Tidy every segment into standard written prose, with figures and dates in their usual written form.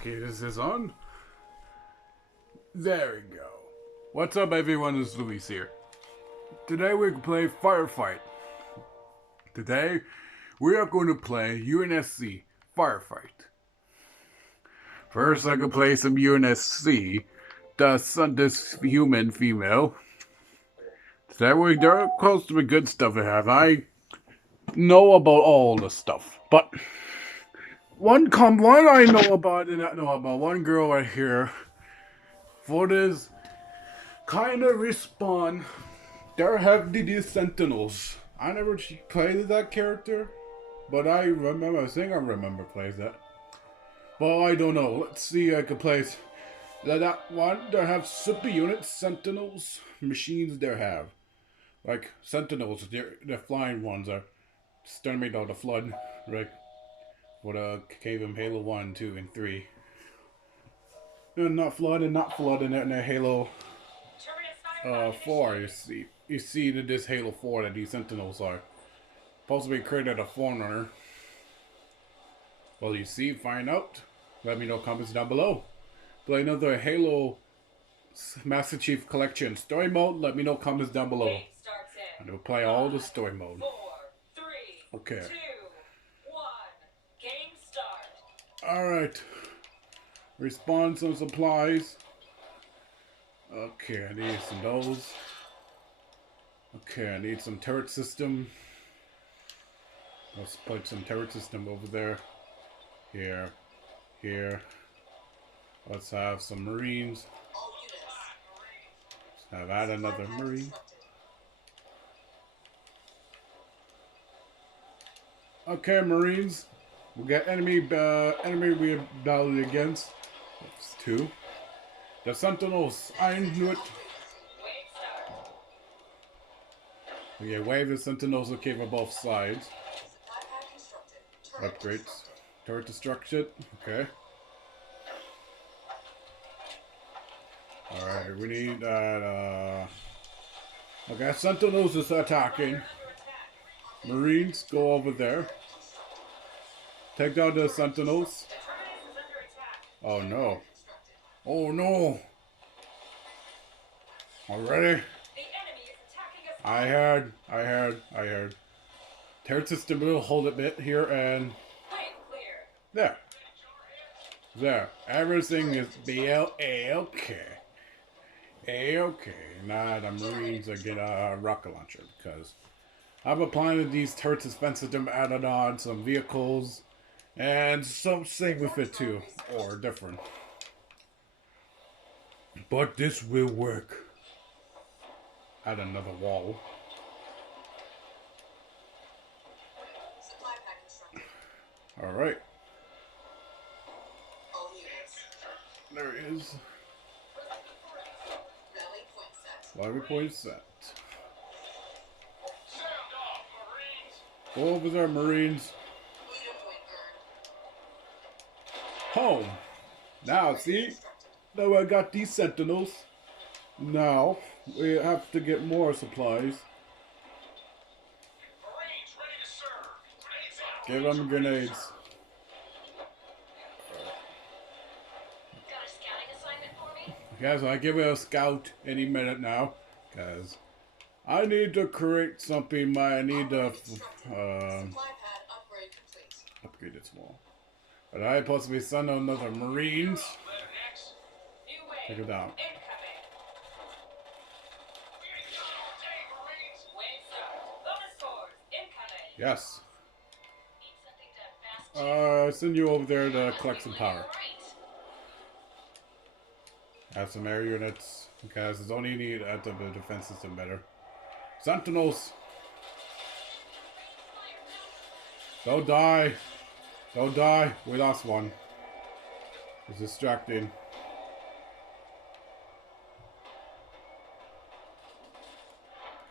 Okay, this is on. There we go. What's up, everyone? It's Luis here. Today we're going to play Firefight. Today we are going to play UNSC Firefight. First, I can play some UNSC. This human female. Today there are close to be good stuff I have. I know about all the stuff, but one I know about and I know about one girl right here. For this kind of respawn, there have these sentinels. I never played that character, but I remember playing that. But I don't know. Let's see. I could play that one. There have super units, sentinels, machines. There have like sentinels. They're flying ones. Are exterminate all the flood, right? For the cave in Halo 1, 2, and 3. And not flood and the Halo 4. You see that this Halo 4 that these sentinels are supposed to be created a forerunner. Well, you see, find out. Let me know comments down below. Play another Halo Master Chief Collection story mode. Let me know comments down below. And we'll play all the story mode. 4, 3, Okay. 2, 1. Game start. Alright. Respawn some supplies. Okay, I need some of those. Okay, I need some turret system. Let's put some turret system over there. Here. Let's have some marines. Let's have add another marine. Okay, marines. We'll get enemy we battled against. That's 2. The sentinels. I knew it. Okay, wave the sentinels. Okay, for both sides. Upgrades. Turret destruction. Okay. Alright, we need that. Okay, sentinels is attacking. Marines, go over there. Take down the sentinels. Oh no. Oh no. Already? I heard. Turret system will hold a bit here and there. Everything is A-okay. A-okay. Now the Marines are get a rocket launcher because I've applied these turret defense system added on some vehicles and some same with it too, or different. But this will work. Add another wall. Alright. There it is. Rally point set. Go over there, Marines. Home. Now, see? Now I got these sentinels. Now, we have to get more supplies. Give them grenades. Guys, I give it a scout any minute now, because I need to create something. I need to upgrade this wall. But I possibly send another Marines. Take it down. Yes. I send you over there to collect some power. Have some air units, because it's only need at the defense system better. Sentinels! Don't die! Don't die! We lost one. It's distracting.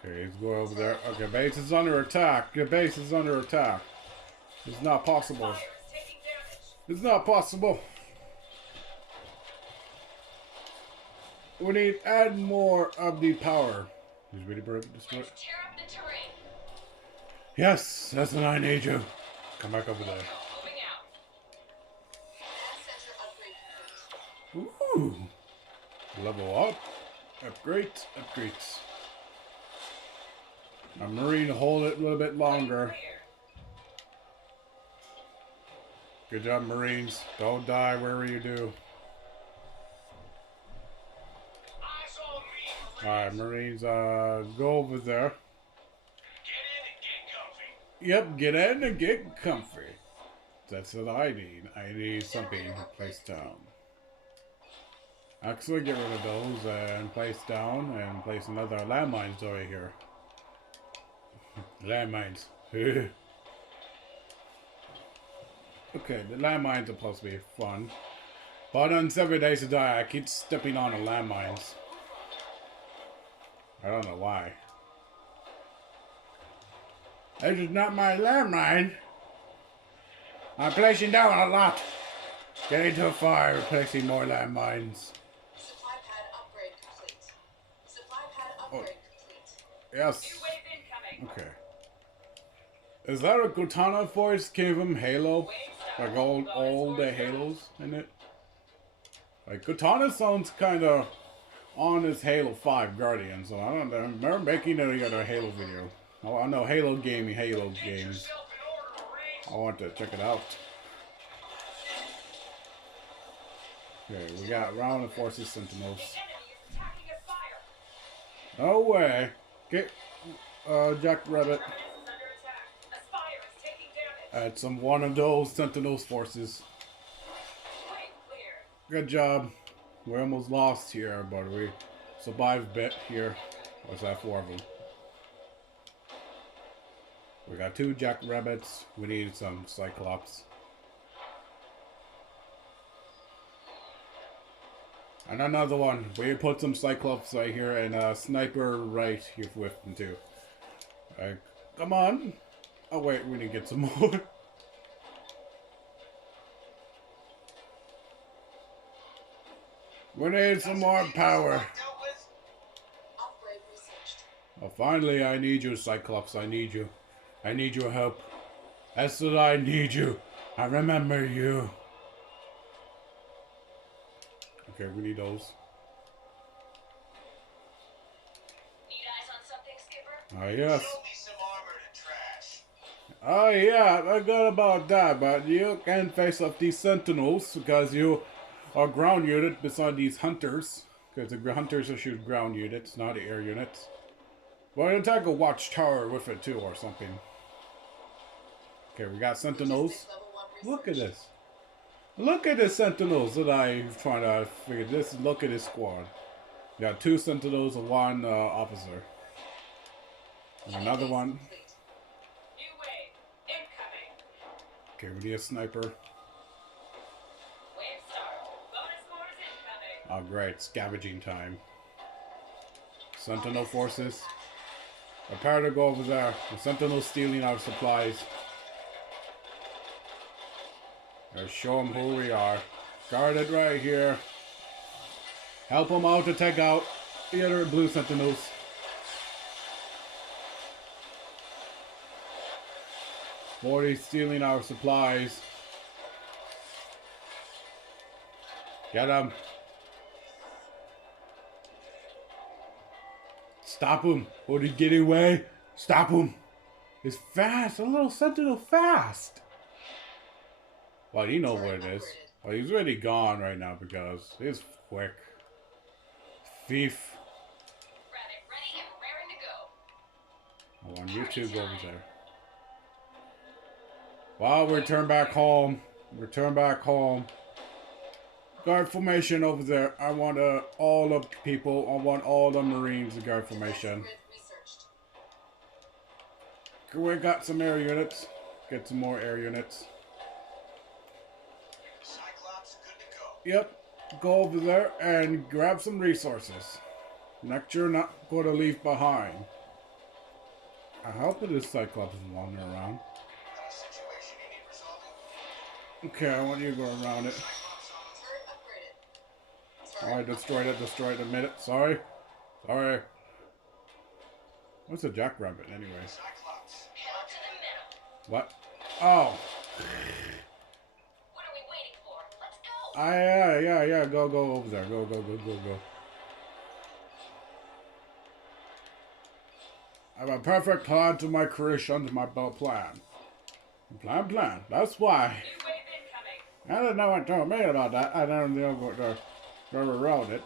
Okay, he's going over there. Okay, base is under attack. Your base is under attack. It's not possible. It's not possible. We need to add more of the power. He's ready to destroy it. Yes, that's what I need you. Come back over there. Ooh. Level up. Upgrades. Upgrades. A Marine to hold it a little bit longer. Good job, Marines. Don't die wherever you do. Alright, Marines, go over there. Yep, get in and get comfy. That's what I need. I need something to place down. Actually, get rid of those and place down and place another landmines over here. Landmines. Okay, the landmines are supposed to be fun. But on 7 days to die, I keep stepping on the landmines. I don't know why. This is not my landmine. I'm placing down a lot. Getting too far, replacing more landmines. Supply pad upgrade complete. Supply pad upgrade complete. Yes. New wave incoming. Okay. Is that a katana voice came from Halo? Like all the Halos in it? Like katana sounds kind of on this Halo 5 Guardian, so I don't know. I remember making a Halo video. Oh, I know Halo games. I want to check it out. Okay, we got round of forces sentinels. No way. Get Jackrabbit. Add some one of those sentinels forces. Good job. We're almost lost here, but we survived a bit here. What's that, 4 of them? We got 2 jackrabbits. We need some cyclops. And another one. We put some cyclops right here and a sniper right here with them too. Alright, come on. Oh wait, we need to get some more. We need some more power. Oh, finally, I need you, Cyclops. I need you. I need your help. That's what I need you. I remember you. Okay, we need those. Need eyes on something, Skipper? Ah, yes. Show me some armor to trash. Oh, yeah, I forgot about that, but you can face up these sentinels because you are ground unit beside these hunters. Because the hunters will shoot ground units, not the air units. Well, you take a watchtower with it too, or something. Okay, we got sentinels. Look at this. Look at the sentinels that I'm trying to figure this. Look at this squad. We got 2 sentinels and 1 officer. And another one. New wave incoming. Okay, we need a sniper. Wave start. Bonus scores incoming. Oh, great. Scavenging time. Sentinel forces. Prepare to go over there. The sentinel's stealing our supplies. Let's show them who we are. Guard it right here. Help them out to take out the other blue sentinels. Morty's stealing our supplies. Get him. Stop him. Morty, get away. Stop him. He's fast. A little sentinel fast. Well, you know what it is. Well, he's already gone right now because he's quick. Thief. Rabbit ready and raring to go. I want you two go over there. Well, return back home. Return back home. Guard formation over there. I want all the people. I want all the Marines to guard formation. We got some air units. Get some more air units. Cyclops, good to go. Yep. Go over there and grab some resources. Next, you're not going to leave behind. I hope that this Cyclops is wandering around. Got a situation you need resolving? Okay, I want you to go around it. Cyclops on. Turret upgraded. Alright, destroyed it, destroyed it. A minute. Sorry. Sorry. What's a jackrabbit anyway? Cyclops. Pedal to the metal. What? Oh. What are we waiting for? Let's go. Yeah. Go over there. Go. I have a perfect plan to my creation, to my plan. Plan. That's why. I don't know what told me about that. I don't know what the wrote it.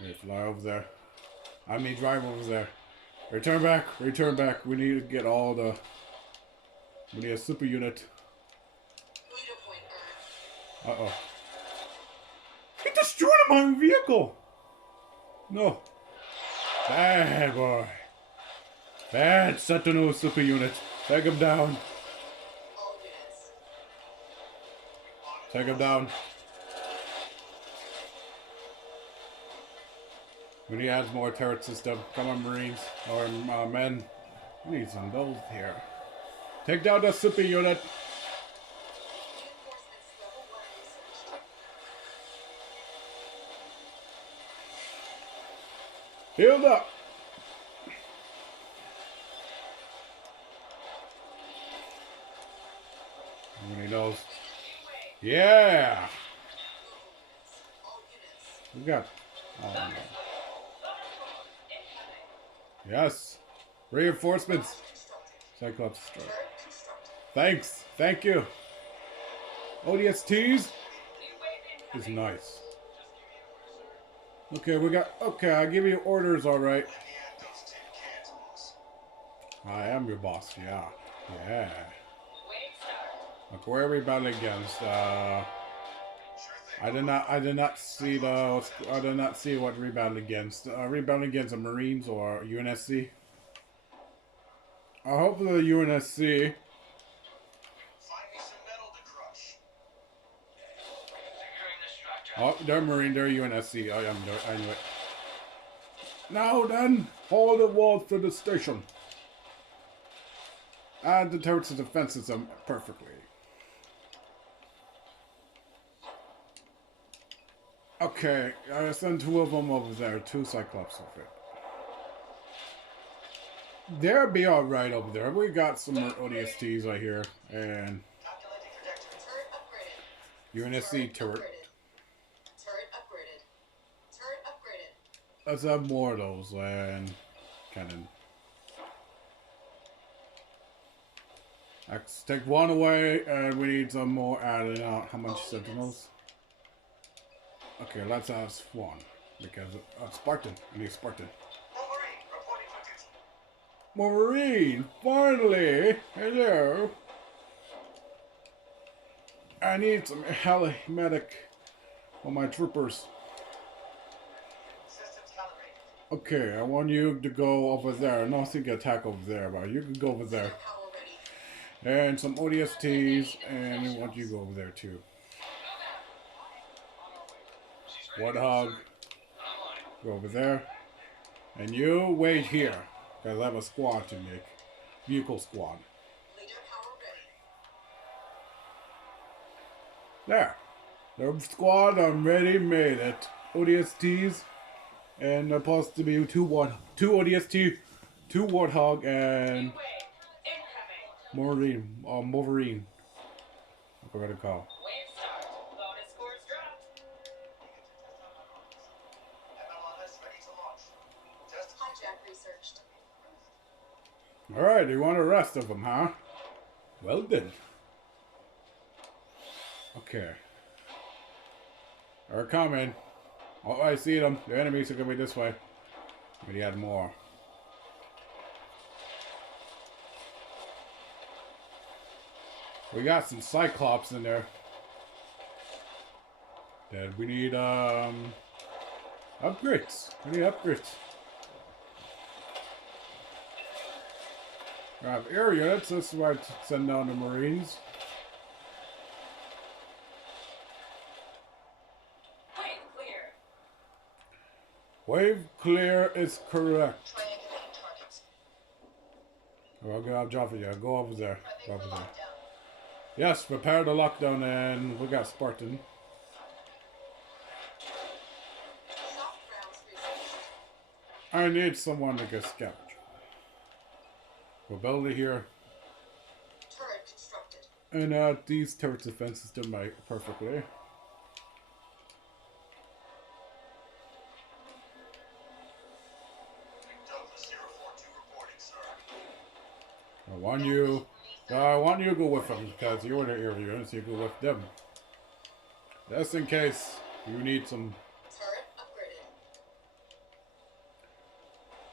We fly over there. I mean, drive over there. Return back. We need to get all the. We need a super unit. Leader point earned. Uh oh. He destroyed my own vehicle! No. Bad boy. Bad Sentinel super unit. Take him down. All units. Take him down. We need to add more turret system. Come on, Marines. Or men. We need some of those here. Take down the super unit. Reinforcements level 1 researched. Healed up. We need those. Yeah. All units. We got. Oh, no. Yes. Reinforcements. Constructed. Cyclops destroyed. Turret constructed. Thanks. Thank you. ODSTs is nice. Okay, we got. Okay, I give you orders, all right. In the end, those tin cans, boss. I am your boss. Yeah. Look, where are we battling against? Sure thing. I did not see what we battled against. Are we battling against the Marines or UNSC? I hope the UNSC. Find me some metal to crush. Securing the structure. Oh, they're Marine, they're UNSC. I knew it. Now then, hold the walls to the station. Add the turrets to the defense system perfectly. Okay, I send 2 of them over there, 2 Cyclops over there. They'll be alright over there. We got some more ODSTs right here, and Calculating trajectory. Turret upgraded. UNSC turret. Turret upgraded. Turret upgraded. Let's have more of those, and cannon. Let's take 1 away, and we need some more added out. How much sentinels? Okay, let's ask 1. Because, Spartan. I need Spartan. Wolverine, reporting for duty. Marine! Finally! Hello! I need some heli medic for my troopers. Systems calibrated. Okay, I want you to go over there. No, I think attack over there, but you can go over there. Power ready. And some ODSTs, and we want you to go over there too. Warthog, go over there. And you wait here, because I have a squad to make. Vehicle squad. Leader power ready. There. The squad already made it. ODSTs, and they're supposed to be two ODST, 2 Warthog, and Wolverine. Wolverine. What we're gonna call. MLRS ready to launch. Test Hijack researched. Alright, you want the rest of them, huh? Well then. Okay. They're coming. Oh, I see them. The enemies are gonna be this way. We add more. We got some Cyclops in there. Then we need upgrades. We need upgrades. We have air units. That's why I send down the Marines. Wave clear is correct. Triangulating targets. Well, I'll drop it. Yeah, go over there. Go over Prepping for there. lockdown. Yes, prepare the lockdown, and we got Spartan. Shock rounds researched. I need someone to get scavenged. We'll build it here. Turret constructed. And these turret defense system might perfectly. Douglas 042 reporting, sir. I want you to go with them because you're in the area, so you go with them. Just in case you need some Turret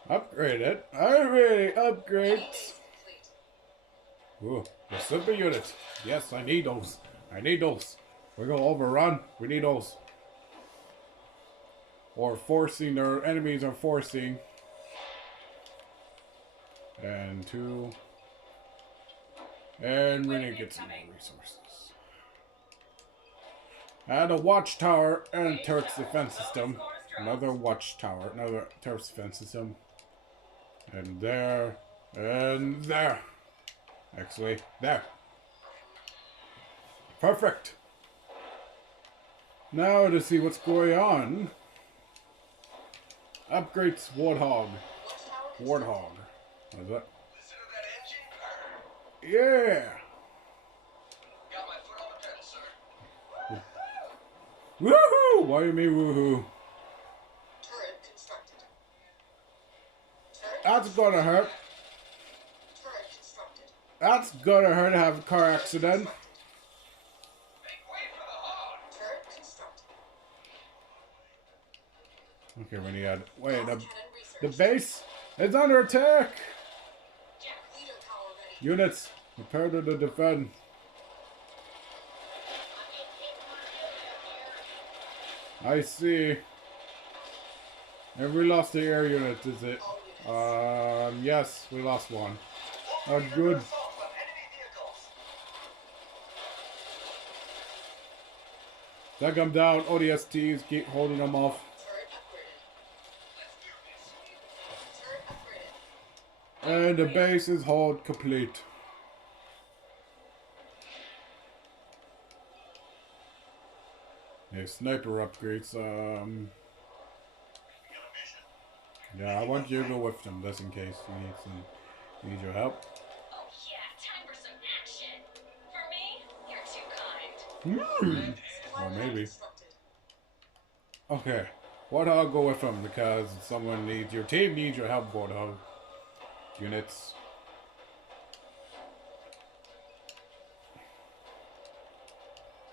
upgraded. upgraded. Already upgrades. Complete. Ooh, the super unit. Yes, I need those. I need those. We're gonna overrun. We need those. Or forcing their enemies are forcing. And two. And we're gonna get some more resources. And a watchtower and turret defense system. Another watchtower, another turret defense system. And there. And there. Actually, there. Perfect. Now to see what's going on. Upgrades Warthog. Warthog. What is that? Listen to that engine purr. Yeah. Got my foot on the pedal, sir. Woohoo! Why you mean woohoo? Turret constructed. Turret That's gonna hurt. Turret constructed. That's gonna hurt to have a car accident. Make way for the hog. Turret constructed. Okay, we need wait, Gas the cannon research. base is under attack. Leader power ready. Units, prepare to defend. I see. And we lost the air unit, is it? All units. Yes, we lost one. Oh, Under good. assault from enemy vehicles. Take them down. ODSTs, keep holding them off. Turret upgraded. Let's do this. Turret upgraded. And the base is hold complete. Yeah, sniper upgrades. We got a mission. Yeah, I want you to go with them just in case you need your help. Oh yeah, time for some action. For me, you're too kind. Or maybe. Constructed. Okay. Warthog, go with them because someone needs your team needs your help, Warthog. Units.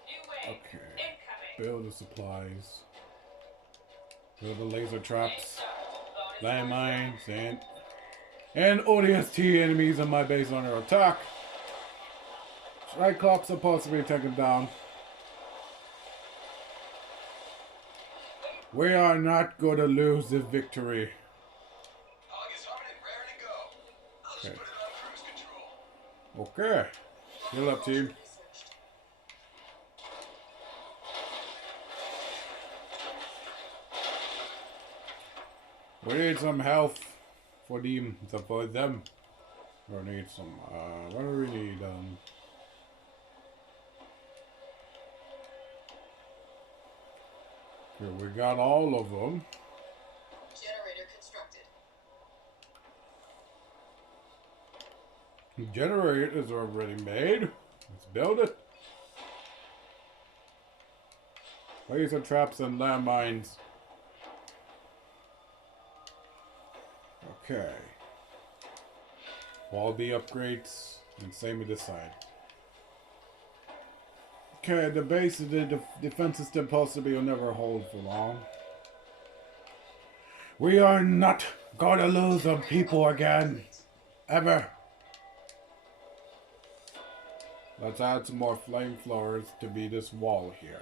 New wave. Okay. Incoming. Build the supplies. Build the laser traps. Landmines and ODST enemies on my base under attack. Cyclops supposed to be taken down. We are not going to lose this victory. Hog is armed and raring to go. I'll just Okay. put it on cruise control. Okay. Heal up, team. Researched. We need some health for them. For them. We need some. What do we need? Here we got all of them. Generator constructed. The generator is already made. Let's build it. Laser traps and landmines. Okay. All the upgrades and same with this side. Okay, the base of the defense system supposed to be will never hold for long. We are not gonna lose the people again. Ever. Let's add some more flamethrowers to be this wall here.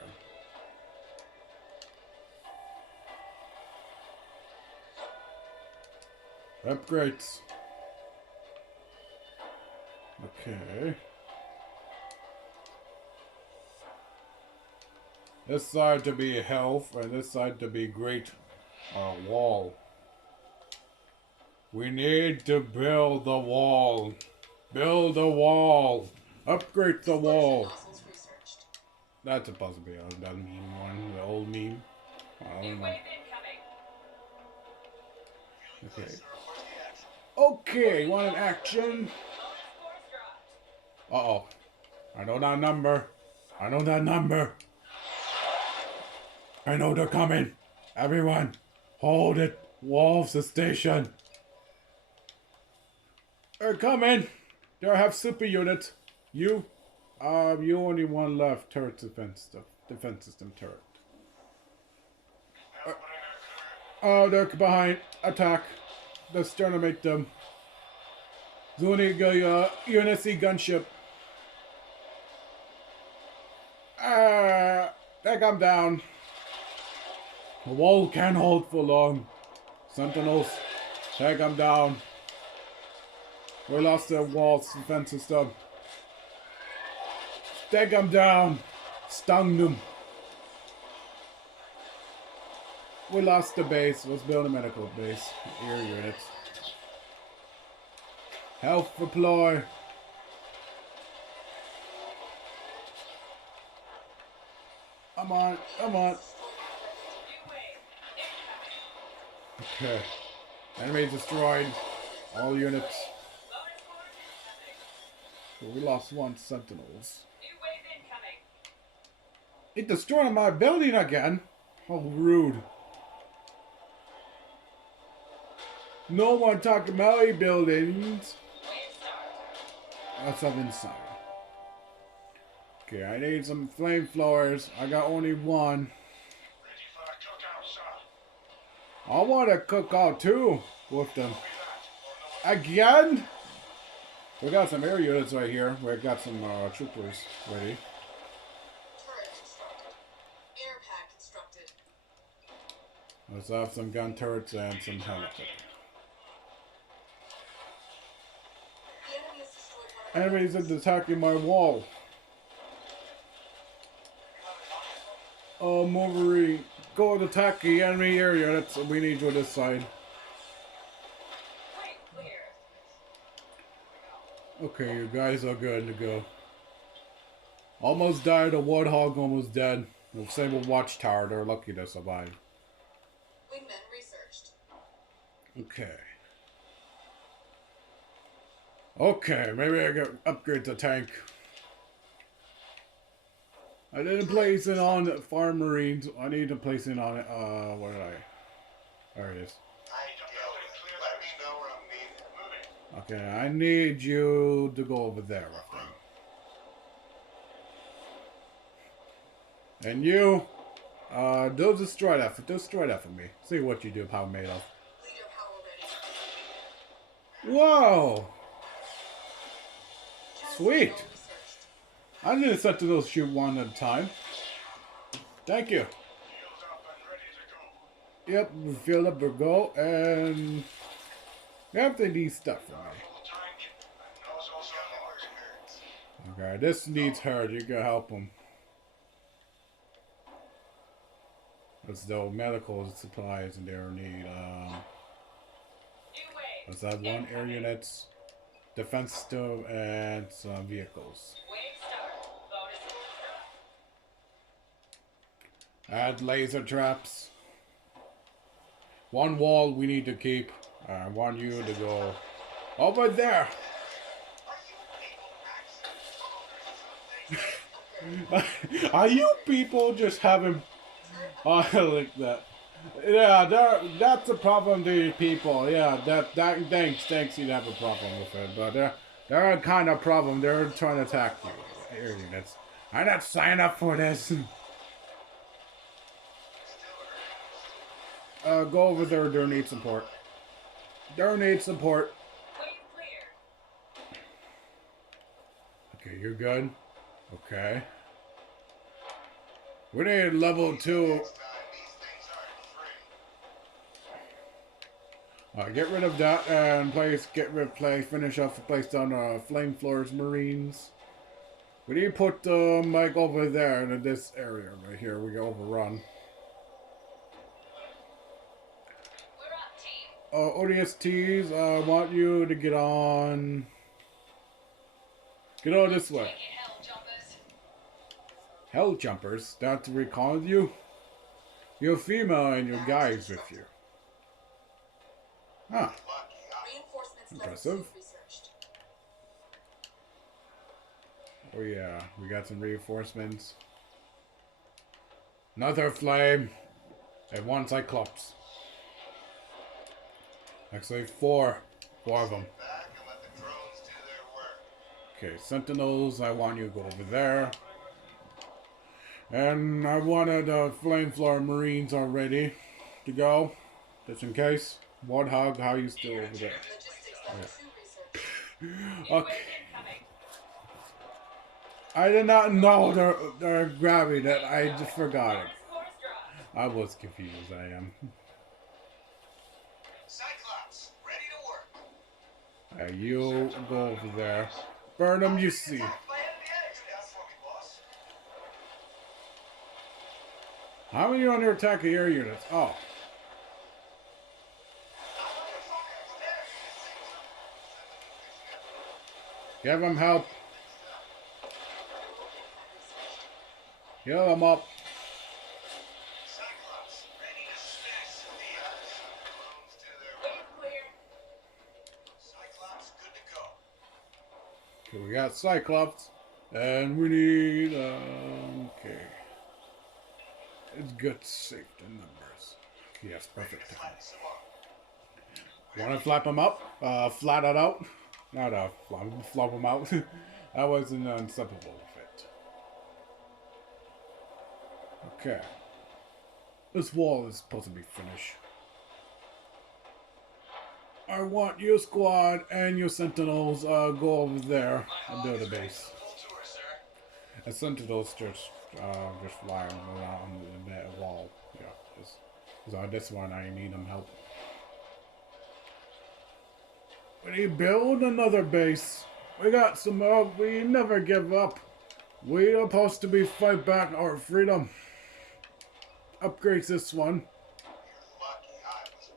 Upgrades. Okay. This side to be health, and this side to be great wall. We need to build the wall. Build a wall. Upgrade the wall. Nozzles researched. That's a possibility. That meme one, the old meme. I New don't know. wave incoming. Okay. Sir, report the action. Okay, want an action? Bonus force dropped. Uh-oh. I know that number. I know that number. I know they're coming. Everyone, hold it. Wolves, the station. They're coming. They have super units. You only one left. Turret defense system turret. Oh, they're behind. Attack. Let's try to make them. Zuni, UNSC gunship. Take them down. The wall can't hold for long. Sentinels, take them down. We lost their walls, defense system. Take them down. Stung them. We lost the base. Let's build a medical base. Air units. Health deploy. Come on, come on. Okay. Enemy destroyed. All units. So we lost one sentinels. It destroyed my building again. How rude. No one talking about buildings. That's up inside. Okay, I need some flamethrowers. I got only one. Ready for a cookout, sir. I want to cook out too with them. Again? We got some air units right here. We got some troopers ready. Turret constructed. Air pad constructed. Let's have some gun turrets and some helicopters. The enemy has destroyed one of our Enemies weapons. are attacking my wall. Wolverine, go and attack the enemy area. That's we need you on this side. Okay, you guys are good to go. Almost died. The Warthog almost dead. The Sable Watchtower. They're lucky to survive. Wingmen researched. Okay. Okay, maybe I can upgrade the tank. I didn't place it on Farm Marines. I need to place it on it. Where did I? There it is. Let me know where I'm needed. Moving. Okay, I need you to go over there with them. And you, do destroy that for me. See what you do, power made of. Leader power ready. Whoa! Sweet. Cannonball researched. I didn't set to those shoot one at a time. Thank you. Shields up and ready to go. Yep, we filled up, we go, and we have to need stuff for me. Full tank and nozzles on board. Okay, this needs her. You can help him. Let's do medical supplies and their need. Let's have one air units, defense stove, and some vehicles. Add laser traps. One wall we need to keep. I want you to go over there. Are you people just having... I like that. Yeah, that's a problem to you people. Yeah, thanks you'd have a problem with it. But they're a kind of problem. They're trying to attack you. Air units. I'm not signing up for this. Go over there. They need support. They need support. Okay, you're good. Okay. We need level 2. Get rid of that and finish off place down Flamethrowers Marines. We need to put Mike over there in this area right here. We go overrun. ODSTs, I want you to get on this way. Hell jumpers, that's to recall you. You're female and your guys with you. Huh. Reinforcements Impressive. researched. Oh yeah, we got some reinforcements. Another flame. And one Cyclops. Actually, four. Four of them. Back and let the drones do their work. Okay, Sentinels, I want you to go over there. And I wanted Flamethrower Marines already to go. Just in case. Warthog, how you still over there? Logistics level 2 research. Okay. I did not know they're grabbing it. I just forgot it. I was confused, I am. Cyclops, ready to work. You go over there. Burn them, you see. Attack by NVX. Down for me, boss. How many are under attack of air units? Oh. Give them help. Heal them up. Cyclops, ready to smash some DIs. Drones do their work. Cyclops, good to go. Okay, we got Cyclops. And we need, okay. It's good, safe in numbers. Yes, perfect. Flatten some up. Want to flap them up? Flat it out? Not flop them out. That was an unstoppable fit. Okay. This wall is supposed to be finished. I want your squad and your sentinels go over there and build a base. Full tour, sir. And sentinels just flying around the wall. Yeah, so this one I need them help. We need to build another base. We got some help. We never give up. We are supposed to be fight back our freedom. Upgrades this one. You're lucky I was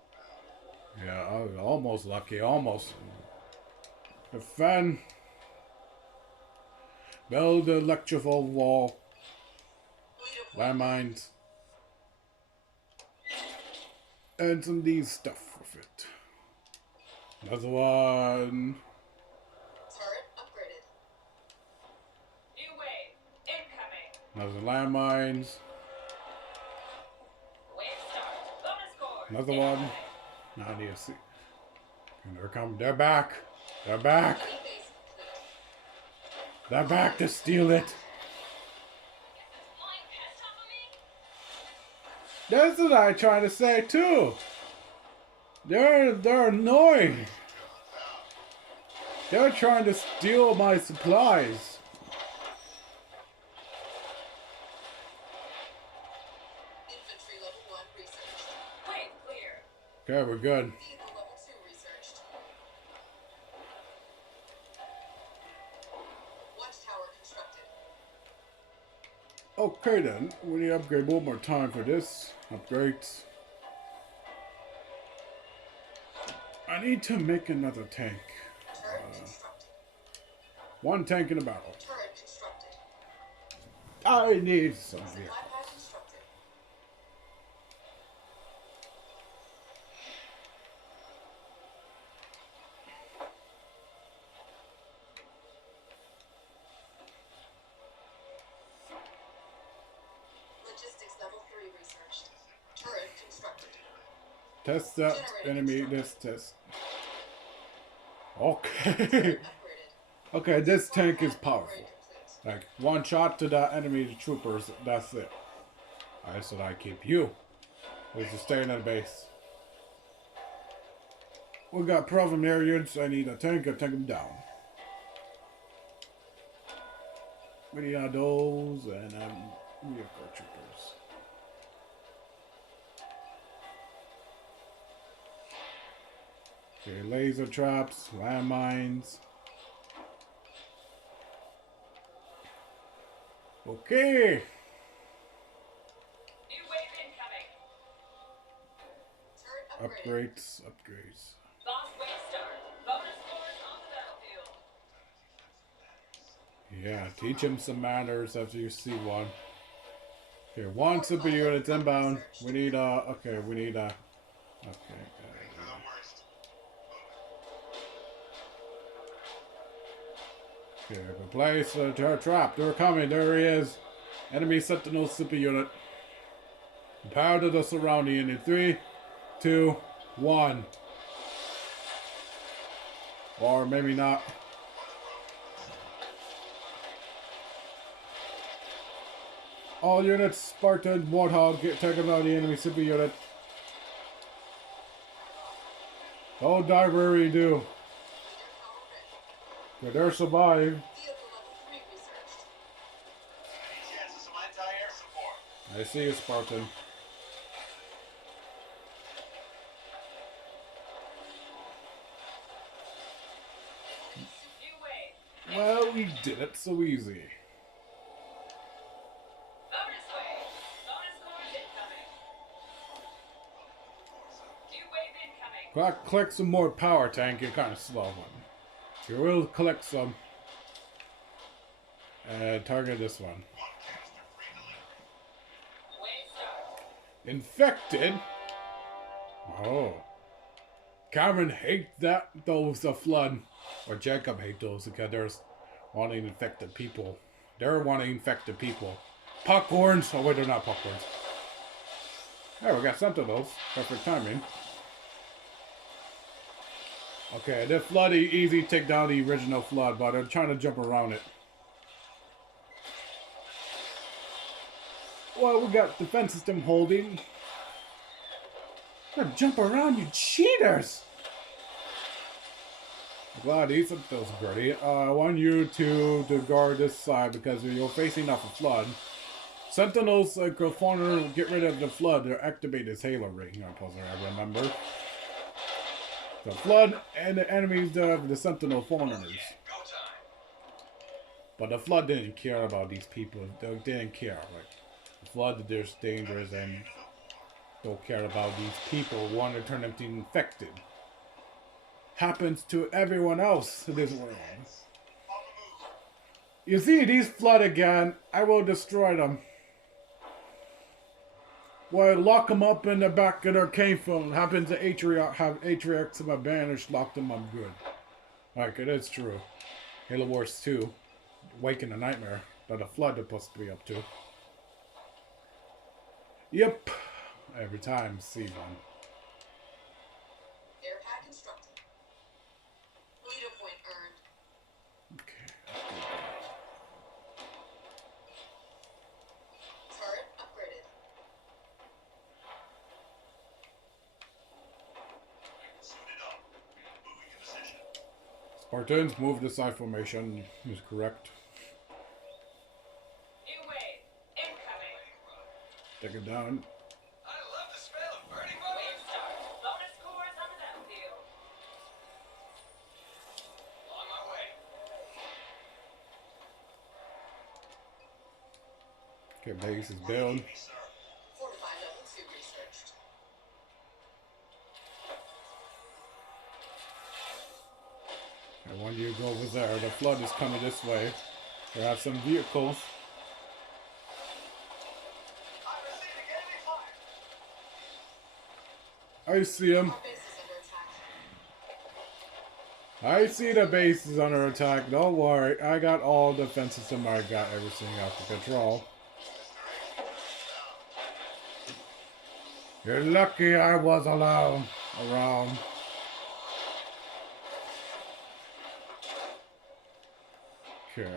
around. Yeah, I was almost lucky. Almost. Defend. Build the electrical wall. Landmines. And some of these stuff with it. Another one. Turret upgraded. New wave incoming. Another landmines. Wave start. Bonus score. Another one. Now I need to see. And they're coming. They're back. They're back. Main base complete. They're back to steal it. Flying pest off of me? That's what I'm trying to say too. They're annoying. They're trying to steal my supplies. Infantry level 1 researched. Wave clear. Okay, we're good. Vehicle level 2 researched. Watchtower constructed. Okay then, we need to upgrade one more time for this. Upgrades. I need to make another tank. Turret constructed. One tank in a battle. Turret constructed. I need some Supply vehicles. pad constructed. Logistics level 3 researched. Turret constructed. Test that enemy. This test. Okay. Upgraded. Okay, this tank is powerful. Upgrade complete. Like one shot to the enemy troopers. That's it. Alright, so I keep you. We just stay in that base. We got problem areas. I need a tank to take them down. We need those and vehicle troopers. Okay, laser traps, landmines. Okay. New wave incoming. Turret upgraded. Upgrades. Boss wave start. Bonus scores on the battlefield. Yeah, teach him some manners after you see one. Okay, one super unit inbound. We need okay, we need okay. For the worst. Okay, replace the trap. They're coming. There he is. Enemy Sentinel super unit. Power to the surrounding unit. 3, 2, 1. Or maybe not. All units, Spartan, Warthog, get taken out the enemy super unit. Don't die wherever you do. But they're survive. Vehicle level 3 researched. Any chance of some anti-air support? I see you, Spartan. You wait. Well, we did it so easy. Bonus wave. Bonus cores incoming. New wave incoming. Collect some more power tank. You're kind of slow one. You will collect some. Target this one. One canister free delivery. Wave start. Infected? Oh. Cameron hate those flood. Or Jacob hate those because they're wanting infected people. They're wanting infected people. Popcorns! Oh wait, they're not popcorns. There, we got some of those. Perfect timing. Okay, the flood easy take down the original flood, but they're trying to jump around it. Well, we got defense system holding. Jump around, you cheaters! Glad these are those Gertie. I want you to guard this side because you're facing off a flood. Sentinels, corner, get rid of the flood to activate this Halo ring. I remember. The flood and the enemies of the Sentinel foreigners. Go time. But the flood didn't care about these people. They didn't care. Like the flood, they're dangerous and don't care about these people. Want to turn them to infected. Happens to everyone else in this world. On the move. You see these flood again, I will destroy them. Well, lock them up in the back of their cave phone. Happens to Atriox in my banish, lock them up good. Like, it is true. Halo Wars 2, Waking a Nightmare, that a flood is supposed to be up to. Yep. Every time, see one. Air pad constructed. Leader point earned. Okay. Turret upgraded. Suited up. Moving to position. Spartans, move the side formation is correct. New wave incoming. Take it down. I love the smell of burning Wave butter. start. Bonus cores on the battlefield. On my way. Okay, base is built. Yes, sir. Fortify level 2 researched. I want you to go over there. The flood is coming this way. There are some vehicles. I'm receiving enemy fire. I see them. Our base is under attack. I see the base is under attack. Don't worry. I got all defense system. I got everything out of control. You're lucky I was alone. Around. Okay.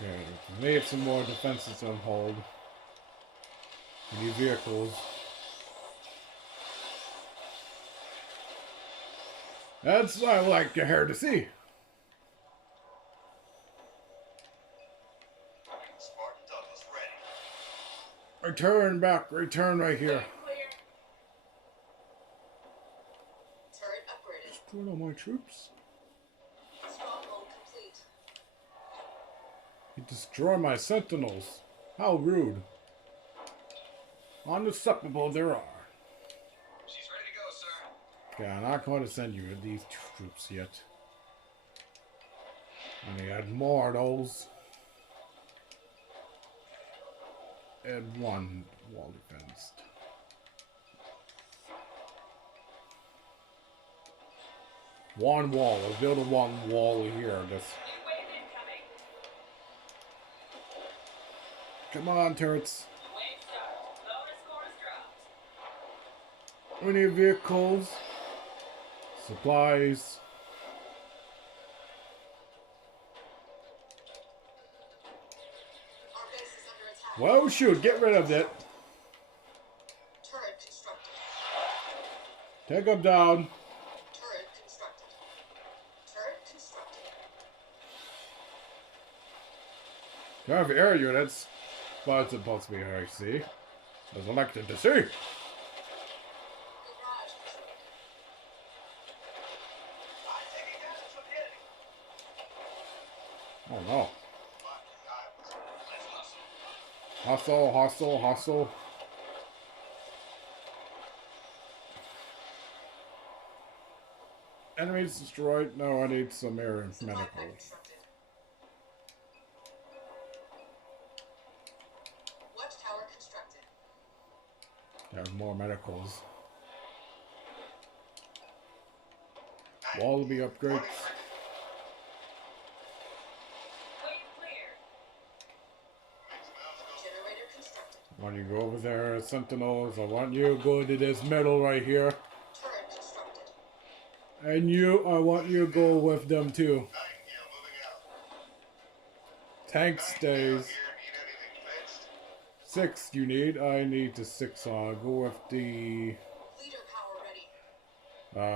Okay. We need some more defense system hold. We need vehicles. That's what I like to hear to see. Spartan Douglas ready. Return back. Return right here. Clear. Turret upgraded. Destroy all my troops. Stronghold complete. You destroy my sentinels. How rude. Unacceptable there are. She's ready to go, sir. Okay, I'm not going to send you these troops yet. I need to add more of those. Add one wall defense. One wall. Let's build a one wall here. Just New wave incoming. come on, turrets. Wave start. Bonus scores dropped. We need vehicles, supplies. Our base is under attack. Well, shoot, get rid of it. Turret constructed. Take them down. Turret constructed. Turret constructed. You have air units, but it's supposed to be I see. As elected to see. Garage constructed. I'm taking damage from the enemy. Oh no. Fucking eyes. Let's hustle. Hustle, hustle, hustle. Enemies destroyed. No, I need some air and Supply pack medicals. constructed. Watchtower constructed. There's more medicals. Wallaby upgrades. Wave clear. Generator constructed. When you go over there, Sentinels, I want you to go into this middle right here. Turret constructed. And you, I want you to go with them too. Nightingale moving out. Tank Nightingale stays. here. Need anything fixed? 6 you need. I need the 6 on. Go with the Leader power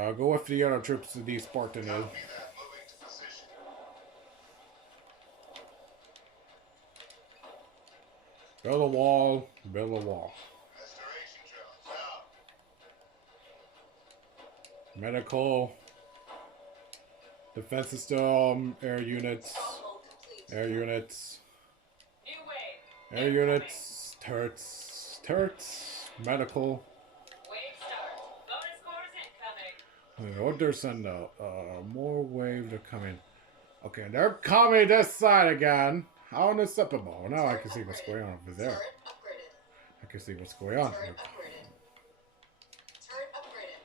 ready. go with the other troops to the Spartan is. Copy that. Moving to position. Build a wall. Build a wall. Restoration drones out. Medical. Defense system. Air units. Stronghold complete. Air units. New wave. Air units. Turrets. Turrets. Medical. Wave start. Bonus scores incoming. Orders send out. More waves are coming. Okay, they're coming this side again. How unacceptable. Now I can see what's going on over there. Turret upgraded. I can see what's going on. Turret upgraded. Turret upgraded.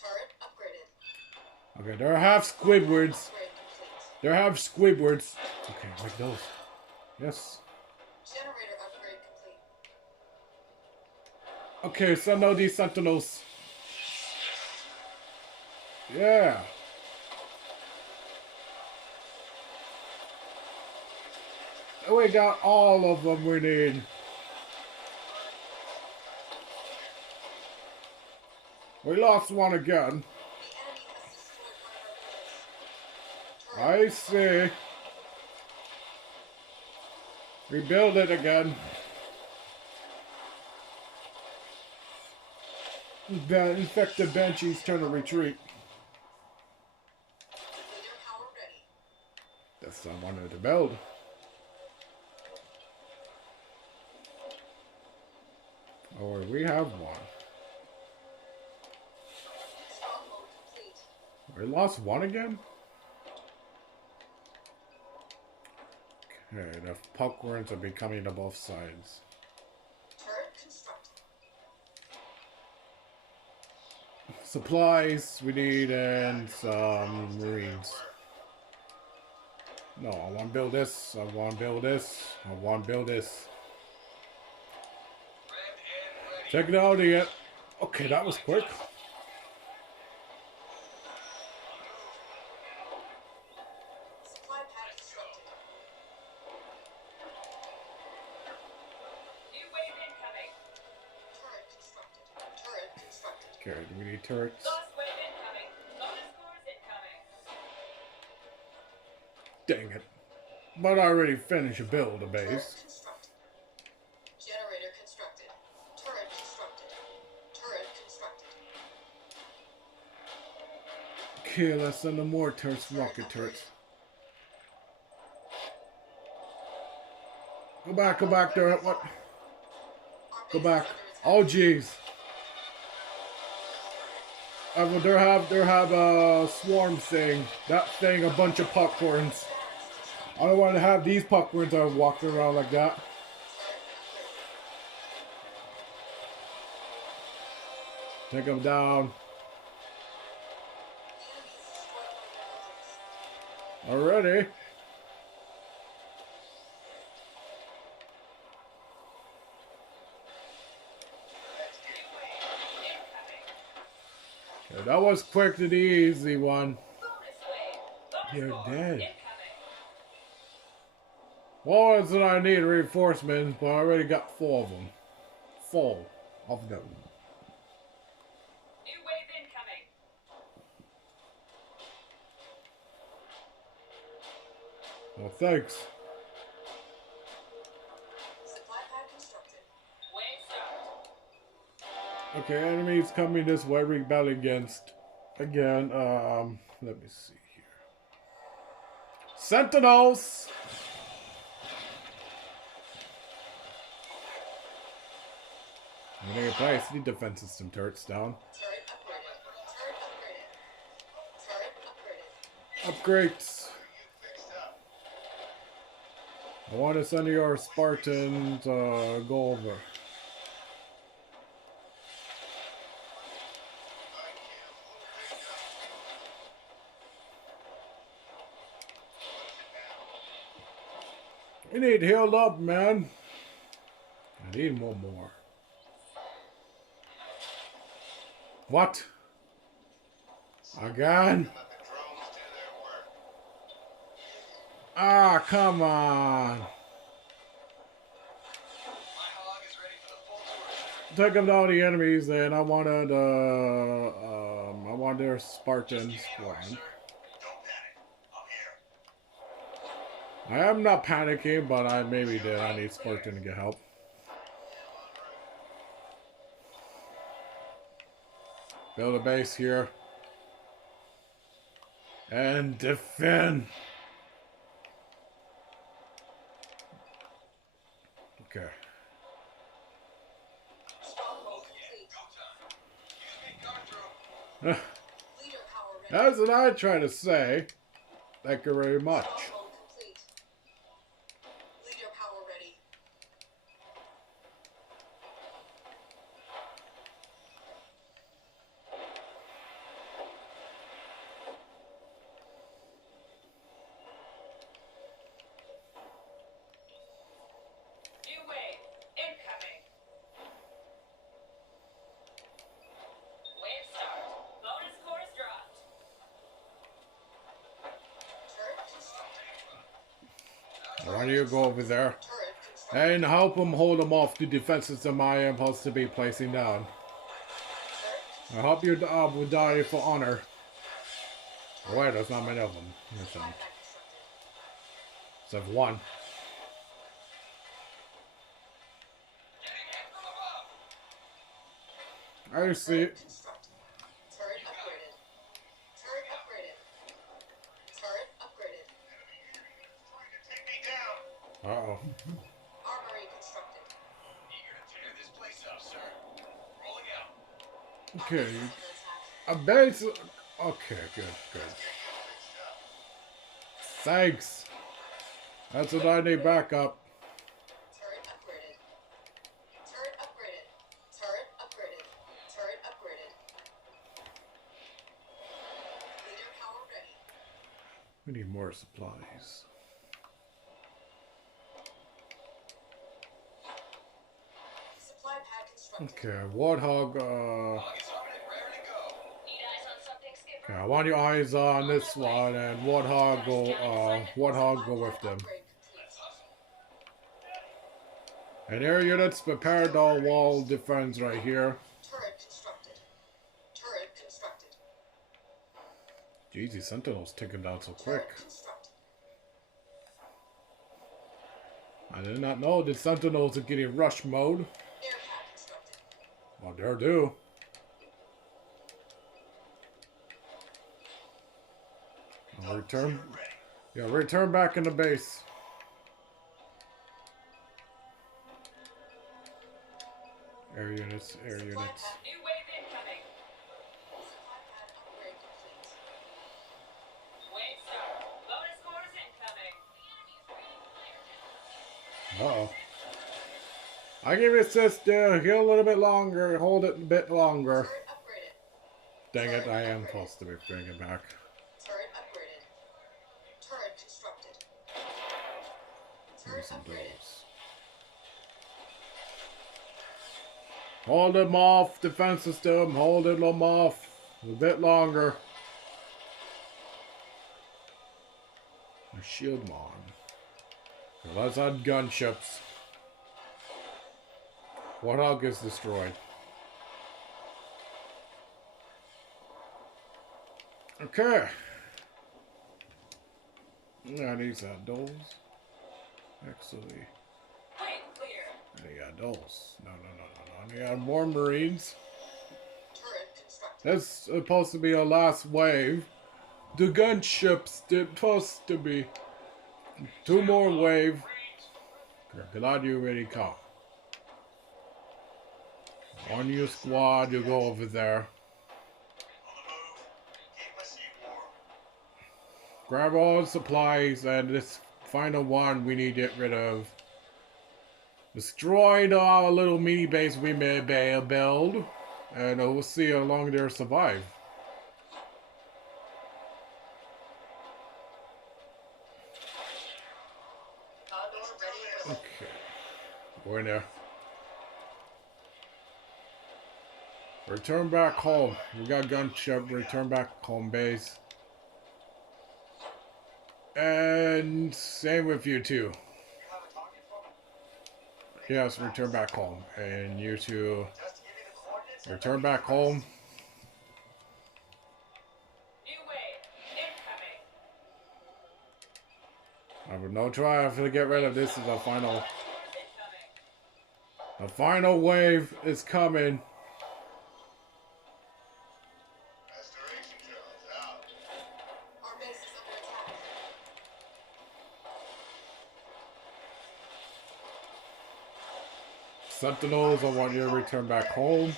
Turret upgraded. Okay, there are half Squidwards. Upgrade complete. There have Squidwards. Okay, like those. Yes. Generator upgrade complete. Okay, send out these Sentinels. Yeah. We got all of them we need. We lost one again. The enemy has destroyed one of our buildings. Turret I see. Rebuild it again. The infected banshees turn to retreat. leader power ready. That's what I wanted to build. Or we have one. Stronghold complete. We lost one again? Okay, the popcorns are becoming to both sides. Turret constructed. Supplies we need and some marines. No, I want to build this. I want to build this. I want to build this. Red and ready. Check it out again. Okay, that was quick. Supply pack constructed. New wave incoming. Turret constructed. Turret constructed. Okay, do we need turrets? Lost wave incoming. Bonus scores incoming. Dang it. But I already finished a build a Turret base. constructed. Generator constructed. Turret constructed. Turret constructed. Okay, let's send them more turrets, rocket turrets. Go back there. What? Our Go base back. is under attack. Oh, jeez. They have a swarm thing. That thing, a bunch of popcorns. I don't want to have these popcorns that are walking around like that. Take them down. The enemy has Already? Yeah, that was quick and easy one. You're dead. Well, it's that I need reinforcements, but I already got 4 of them. 4 of them. New wave incoming. Well, thanks. Supply pad constructed. Wave start. Okay, enemies coming this way, rebel against. Again, let me see here. Sentinels! I'm gonna place the defense system turrets down. Turret upgraded. Turret upgraded. Turret upgraded. Upgrades. Fixed up. I want to send your Spartans go over. You need healed up, man. I need one more. What? Again? Let the drones do their work. Ah, come on. My hog is ready for the full tour. Take them down the enemies then. I wanted I want their Spartan squad. Don't panic. I'm here. I am not panicking, but I maybe did. I need Spartan to get help. Build a base here. And defend. Okay. Stronghold complete. Go time. Use me, gun through. Leader power ready. That's what I try to say. Thank you very much. Stronghold complete. Leader power ready. New wave incoming. Wave start. Bonus cores dropped. Turret constructed. Why don't you go over there Turret constructed. and help them hold them off the defense system I am supposed to be placing down. I hope your job will die for honor. Oh, wait, there's not many of them. There's some. Except one. I see it. Constructed. Turret upgraded. Turret upgraded. Turret upgraded. Trying to take me down. Uh-oh. Armory constructed. Eager to tear this place up, sir. Rolling out. Okay. Under attack. A base. Okay, good, good. Fixed up. Thanks. That's what I need backup. Turret upgraded. Turret upgraded. Turret upgraded. Turret upgraded. Leader power ready. We need more supplies. Supply pad constructed. Okay, Warthog, Hog is armed and raring to go. Need eyes on something, Skipper? okay, I want your eyes on this one, and Warthog go with them. Upgrade complete. And air units, prepare the wall defense right here. Turret constructed. Turret constructed. Jeez, these sentinels taking down so Turret quick. constructed. I did not know the sentinels are getting rush mode. Air pad constructed. Well, they're due. I'll return. Yeah, return back in the base. Air units, air units. New wave incoming. Supply pad upgrade complete. Wave start. Bonus cores incoming. Uh-oh. I give it assist there. Heal a little bit longer. Hold it a bit longer. Turret upgraded. Dang it, I am supposed to be bringing it back. Turret upgraded. Turret upgrade some upgraded. those. Hold them off, defense system. Holding them off a bit longer. A shield mon. Let's add gunships. What all gets destroyed? Okay. I need some those. Actually, Wait, clear. I got those. No. I got more Marines. Turret constructed. That's supposed to be a last wave. The gunships supposed to be 2 more wave. Glad you already come. On your squad, you go over there. On the move. Keep my C4. Grab all the supplies and this final one we need to get rid of. Destroy our little mini base we may build. And we'll see how long they survive. Condor ready for lift. Okay. We're in there. Return back home. We got gunship. Return back home base. And same with you too. You have a target for me? Yes, return back home. And you two, Just to give you the coordinates. return back home. New wave incoming. I have no try to get rid of this. Is a final. Incoming. A final wave is coming. Restoration drones out. Our base is under attack. Sentinels, I want you to return back home.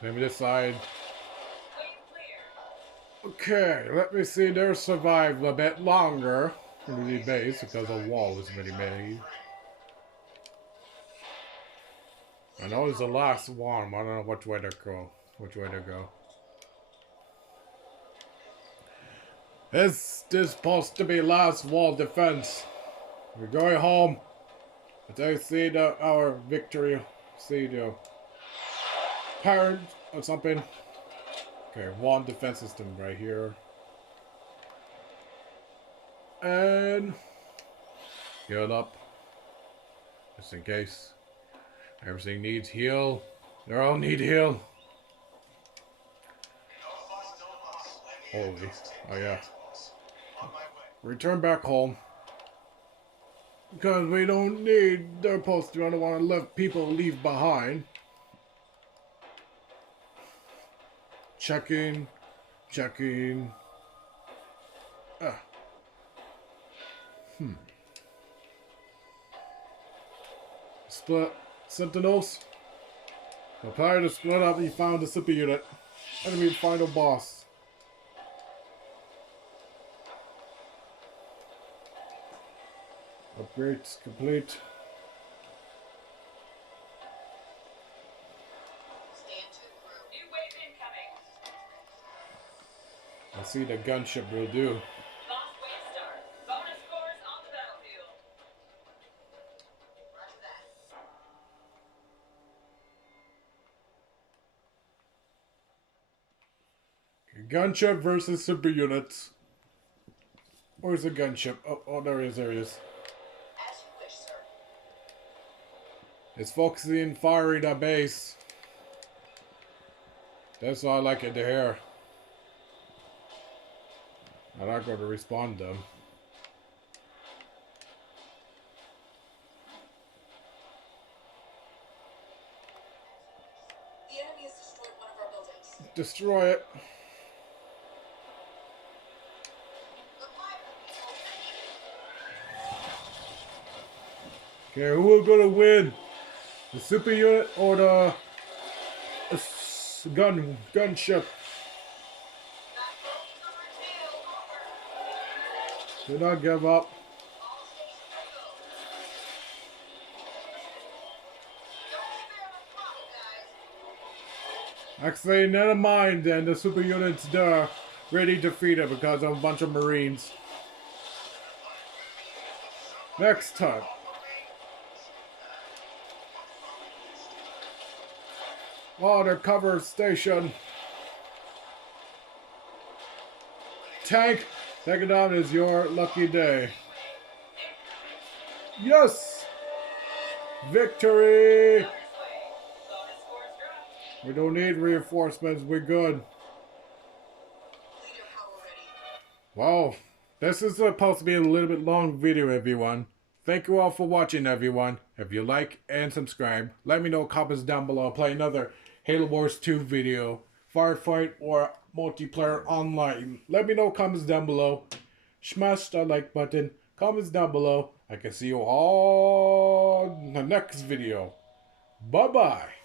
Same this side. Wait, clear. Okay, let me see. They're survived a bit longer in the base because a wall was already made. I know it's the last one. I don't know which way to go. This is supposed to be last wall defense. We're going home. Until I see our victory. See the parent or something. Okay, one defense system right here. And heal up. Just in case. Everything needs heal. They all need heal. Holy. Oh yeah. On my way. Return back home. Because we don't need their post. I don't want to let people leave behind. Checking. Split. Sentinels. Prepare to split up. You found the super unit. Enemy final boss. Upgrades complete. Stand to crew. New wave incoming. Let's see the gunship will do. Lost wave start. Bonus scores on the battlefield. Roger that. Gunship versus super units. Where's the gunship? Oh, there he is. As you wish, sir. It's focusing, firing the base. That's all I like it to hear. I'm not going to respond to them. The enemy has destroyed one of our buildings. Destroy it. Look live, people. Okay, who are going to win? The super unit or the gunship? Back row number 2, over. Do not give up. All stations critical. Don't be there on the front, guys. Actually, never mind then. The super unit's there, ready to defeat it because of a bunch of Marines. Next time. Water cover station. Tank, take it down is your lucky day. Yes! Victory! We don't need reinforcements, we're good. Leader power ready. Wow, this is supposed to be a little bit long video, everyone. Thank you all for watching, everyone. If you like and subscribe, let me know in comments down below. I'll play another Halo Wars 2 video, firefight, or multiplayer online. Let me know in comments down below. Smash that like button. Comments down below. I can see you all in the next video. Bye-bye.